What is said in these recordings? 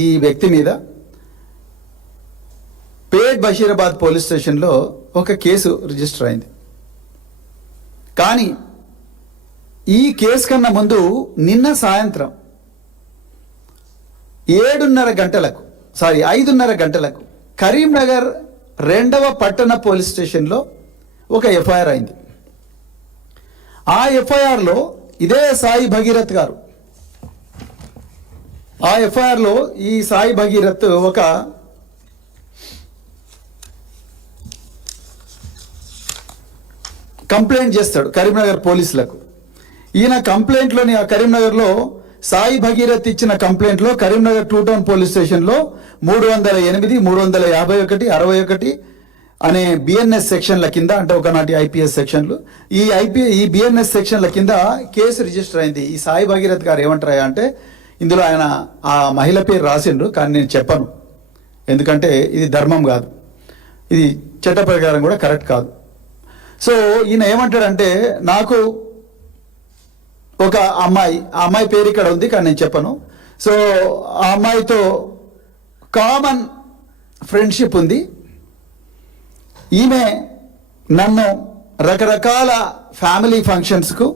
ఈ వ్యక్తి మీద పేట్ బషీరాబాద్ పోలీస్ స్టేషన్లో ఒక కేసు రిజిస్టర్ అయింది. కానీ ఈ కేసు కన్నా ముందు నిన్న సాయంత్రం 5:30 గంటలకు కరీంనగర్ 2వ పట్టణ పోలీస్ స్టేషన్లో ఒక ఎఫ్ఐఆర్ అయింది. ఆ ఎఫ్ఐఆర్లో ఇదే సాయి భగీరథ్ గారు, ఆ ఎఫ్ఐఆర్లో ఈ సాయి భగీరథ్ ఒక కంప్లైంట్ చేస్తాడు కరీంనగర్ పోలీసులకు. ఈయన కంప్లైంట్లోని ఆ కరీంనగర్లో సాయి భగీరథ్ ఇచ్చిన కంప్లైంట్లో కరీంనగర్ 2 టౌన్ పోలీస్ స్టేషన్లో 308, 351, 61 అనే బిఎన్ఎస్ సెక్షన్ల కింద, అంటే ఒకనాటి ఐపీఎస్ సెక్షన్లు, ఈ బిఎన్ఎస్ సెక్షన్ల కింద కేసు రిజిస్టర్ అయింది. ఈ సాయి భగీరథ్ గారు ఏమంటారా అంటే, ఇందులో ఆయన ఆ మహిళ పేరు రాసిండ్రు, కానీ నేను చెప్పను, ఎందుకంటే ఇది ధర్మం కాదు, ఇది చట్ట ప్రకారం కూడా కరెక్ట్ కాదు. సో ఈయన ఏమంటాడంటే, నాకు ఒక అమ్మాయి, ఆ అమ్మాయి పేరు ఇక్కడ ఉంది కానీ నేను చెప్పను. సో ఆ అమ్మాయితో కామన్ ఫ్రెండ్షిప్ ఉంది. ఈమె నన్ను రకరకాల ఫ్యామిలీ ఫంక్షన్స్కు,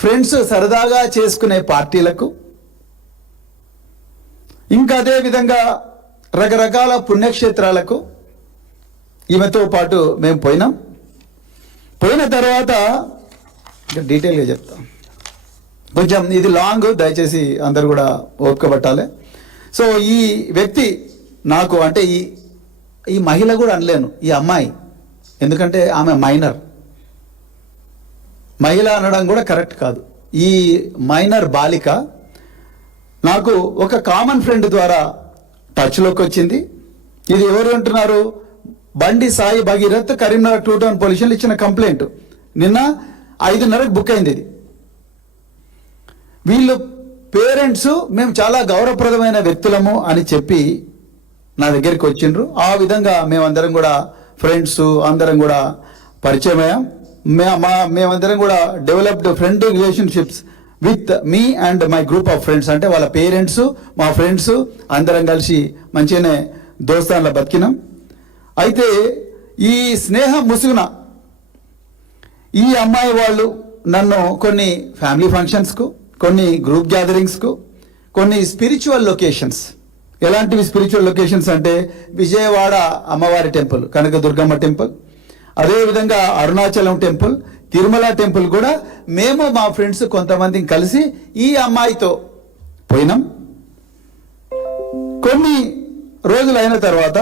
ఫ్రెండ్స్ సరదాగా చేసుకునే పార్టీలకు, ఇంకా అదే విధంగా రకరకాల పుణ్యక్షేత్రాలకు ఈమెతో పాటు మేము పోయినాం. పోయిన తర్వాత డీటెయిల్గా చెప్తాం, కొంచెం ఇది లాంగ్, దయచేసి అందరు కూడా ఓపిక పట్టాలి. సో ఈ వ్యక్తి నాకు, అంటే ఈ మహిళ కూడా అనలేను, ఈ అమ్మాయి, ఎందుకంటే ఆమె మైనర్, మహిళ అనడం కూడా కరెక్ట్ కాదు. ఈ మైనర్ బాలిక నాకు ఒక కామన్ ఫ్రెండ్ ద్వారా టచ్లోకి వచ్చింది. ఇది ఎవరు అంటున్నారు? బండి సాయి భగీరథ్ కరీంనగర్ 2 టౌన్ పోలీసులు ఇచ్చిన కంప్లైంట్ నిన్న 5:30కు బుక్ అయింది. ఇది వీళ్ళు పేరెంట్స్ మేము చాలా గౌరవప్రదమైన వ్యక్తులము అని చెప్పి నా దగ్గరికి వచ్చిండ్రు. ఆ విధంగా మేమందరం కూడా ఫ్రెండ్స్ అందరం కూడా పరిచయం అయ్యాం. మేమందరం కూడా developed friend relationships with me and my group of friends. అంటే వాళ్ళ పేరెంట్స్, మా ఫ్రెండ్స్ అందరం కలిసి మంచిగానే దోస్తాన్లో బతికినాం. అయితే ఈ స్నేహం ముసుగున ఈ అమ్మాయి వాళ్ళు నన్ను కొన్ని ఫ్యామిలీ ఫంక్షన్స్కు, కొన్ని గ్రూప్ గ్యాదరింగ్స్కు, కొన్ని స్పిరిచువల్ లొకేషన్స్. ఎలాంటివి స్పిరిచువల్ లొకేషన్స్ అంటే విజయవాడ అమ్మవారి టెంపుల్, కనకదుర్గమ్మ టెంపుల్, అదేవిధంగా అరుణాచలం టెంపుల్, తిరుమల టెంపుల్ కూడా మేము మా ఫ్రెండ్స్ కొంతమందిని కలిసి ఈ అమ్మాయితో పోయినాం. కొన్ని రోజులు అయిన తర్వాత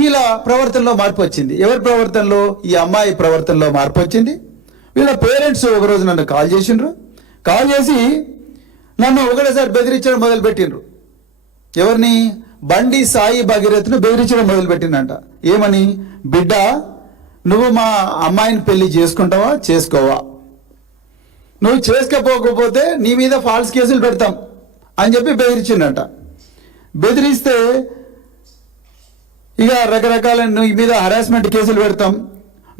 వీళ్ళ ప్రవర్తనలో మార్పు వచ్చింది. ఎవరి ప్రవర్తనలో? ఈ అమ్మాయి ప్రవర్తనలో మార్పు వచ్చింది. వీళ్ళ పేరెంట్స్ ఒకరోజు నన్ను కాల్ చేసిండ్రు. కాల్ చేసి నన్ను ఒకటేసారి బెదిరించడం మొదలుపెట్టిండ్రు. ఎవరిని? బండి సాయి భగీరథ్ను బెదిరించడం మొదలుపెట్టిందంట. ఏమని? బిడ్డ, నువ్వు మా అమ్మాయిని పెళ్లి చేసుకుంటావా, చేసుకోవా? నువ్వు చేసుకోకపోతే నీ మీద ఫాల్స్ కేసులు పెడతాం అని చెప్పి బెదిరించిందంట. బెదిరిస్తే ఇక రకరకాల నీ మీద హరాస్మెంట్ కేసులు పెడతాం,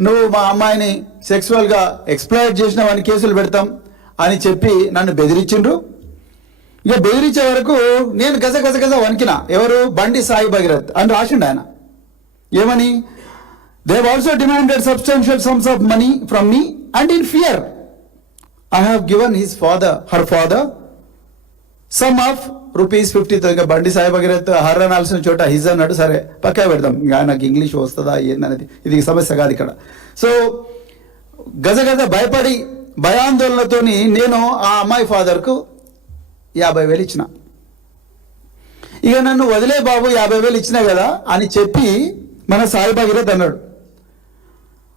నువ్వు మా అమ్మాయిని సెక్సువల్గా ఎక్స్ప్లాయిట్ చేసినావని కేసులు పెడతాం అని చెప్పి నన్ను బెదిరించిండ్రు. ఇక బెదిరించే వరకు నేను గజ వణికిన. ఎవరు? బండి సాయి భగీరథ్ అని రాసిండు ఆయన. ఏమని? They have also demanded substantial sums of money from me and in fear I have given her father sum of ₹50,000. బండి సాయి భగీరథ్ హర్ అనాల్సిన చోట హిజ్ అన్నాడు. సరే పక్కా పెడదాం, ఇంకా నాకు ఇంగ్లీష్ వస్తుందా ఏందనేది ఇది సమస్య కాదు ఇక్కడ. సో గజ భయపడి భయాందోళనతో నేను ఆ అమ్మాయి ఫాదర్కు 50,000 ఇచ్చిన. ఇక నన్ను వదిలే బాబు, 50,000 ఇచ్చినా కదా అని చెప్పి మన సాయి భగీరథ్ అన్నాడు.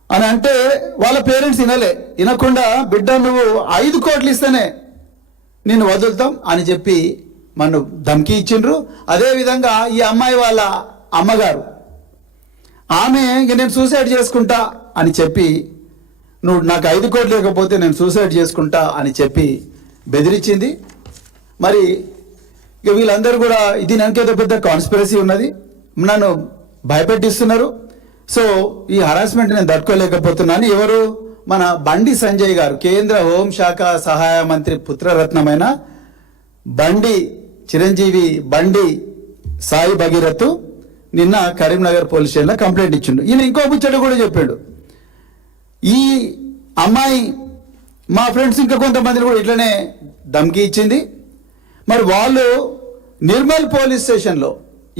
అని అంటే వాళ్ళ పేరెంట్స్ వినకుండా బిడ్డ నువ్వు 5 కోట్లు ఇస్తేనే నేను వదులుతాం అని చెప్పి మనం ధమ్కి ఇచ్చిండ్రు. అదేవిధంగా ఈ అమ్మాయి వాళ్ళ అమ్మగారు, ఆమె నేను సూసైడ్ చేసుకుంటా అని చెప్పి, నువ్వు నాకు 5 కోట్లు లేకపోతే నేను సూసైడ్ చేసుకుంటా అని చెప్పి బెదిరించింది. మరి ఇక వీళ్ళందరూ కూడా దీని వెనకేదో పెద్ద కాన్స్పిరసీ ఉన్నది, నన్ను భయపెట్టిస్తున్నారు. సో ఈ హరాస్మెంట్ నేను తట్టుకోలేకపోతున్నాను. ఎవరు? మన బండి సంజయ్ గారు, కేంద్ర హోంశాఖ సహాయ మంత్రి పుత్రరత్నమైన బండి చిరంజీవి బండి సాయి భగీరథ్ నిన్న కరీంనగర్ పోలీస్ స్టేషన్లో కంప్లైంట్ ఇచ్చిండు. ఈయన ఇంకో ముచ్చట కూడా చెప్పాడు. ఈ అమ్మాయి మా ఫ్రెండ్స్ ఇంకా కొంతమంది కూడా ఇట్లనే ధమ్కి ఇచ్చింది. మరి వాళ్ళు నిర్మల్ పోలీస్ స్టేషన్లో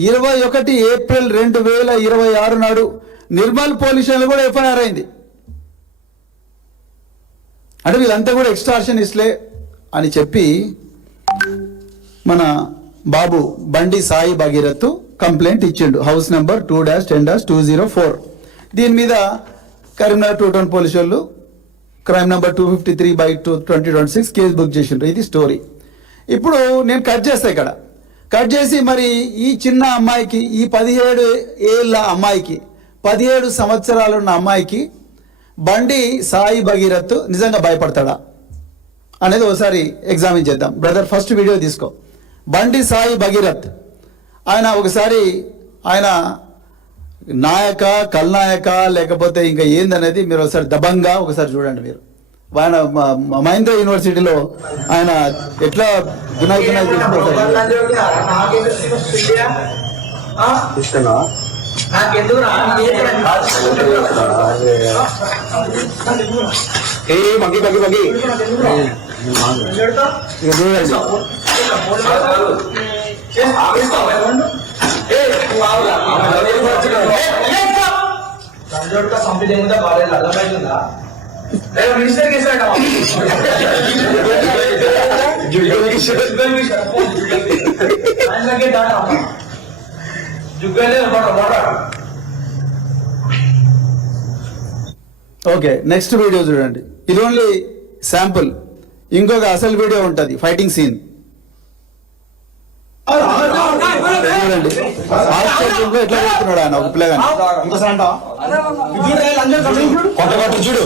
21 ఏప్రిల్ 2026 నాడు నిర్మల్ పోలీస్ స్టేషన్లో కూడా ఎఫ్ఐఆర్ అయింది. అంటే వీళ్ళంతా కూడా ఎక్స్ట్రాషనిస్ట్లే అని చెప్పి మన బాబు బండి సాయి భగీరథ్ కంప్లైంట్ ఇచ్చిండు. House number 2-10-204. దీని మీద కరీంనగర్ 2 టౌన్ పోలీసు వాళ్ళు క్రైమ్ నెంబర్ 253/2026 కేసు బుక్ చేసిండ్రు. ఇది స్టోరీ. ఇప్పుడు నేను కట్ చేస్తా ఇక్కడ. కట్ చేసి మరి ఈ చిన్న అమ్మాయికి, ఈ 17 ఏళ్ళ అమ్మాయికి, 17 సంవత్సరాలున్న అమ్మాయికి బండి సాయి భగీరథ్ నిజంగా భయపడతాడా అనేది ఒకసారి ఎగ్జామిన్ చేద్దాం. బ్రదర్ ఫస్ట్ వీడియో తీసుకో. బండి సాయి భగీరథ్ ఆయన ఒకసారి ఆయన నాయక, కల్నాయక లేకపోతే ఇంకా ఏందనేది మీరు ఒకసారి దబంగా ఒకసారి చూడండి. మీరు ఆయన మహేంద్ర యూనివర్సిటీలో ఆయన ఎట్లా గునాయి ఓకే, నెక్స్ట్ వీడియో చూడండి. ఇది ఓన్లీ శాంపుల్. ఇంకొక అసలు వీడియో ఉంటుంది, ఫైటింగ్ సీన్ చూడండి. ఆశ్చర్యంలో ఎట్లా చెప్తున్నాడు ఆయన ఒక పిల్లగాని. చూడు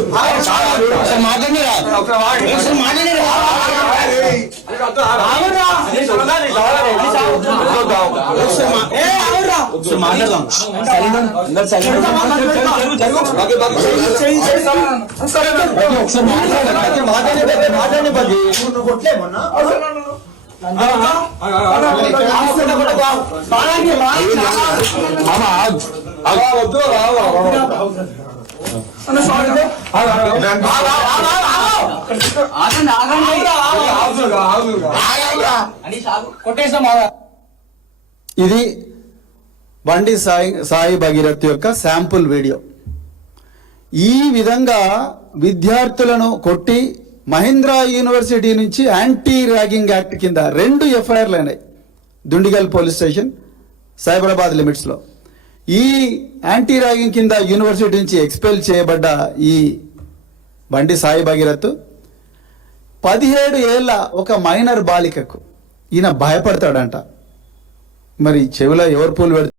ఇది బండి సాయి భగీరథ్ యొక్క శాంపుల్ వీడియో. ఈ విధంగా విద్యార్థులను కొట్టి మహేంద్ర యూనివర్సిటీ నుంచి యాంటీ ర్యాగింగ్ యాక్ట్ కింద 2 ఎఫ్ఐఆర్లు అయినాయి. దుండిగల్ పోలీస్ స్టేషన్, సైబరాబాద్ లిమిట్స్లో. ఈ యాంటీ ర్యాగింగ్ కింద యూనివర్సిటీ నుంచి ఎక్స్పెల్ చేయబడ్డ ఈ బండి సాయి భగీరథ్ 17 ఏళ్ళ ఒక మైనర్ బాలికకు ఈయన భయపడతాడంట. మరి చెవిలో ఎవరు పూలు పెడతారు?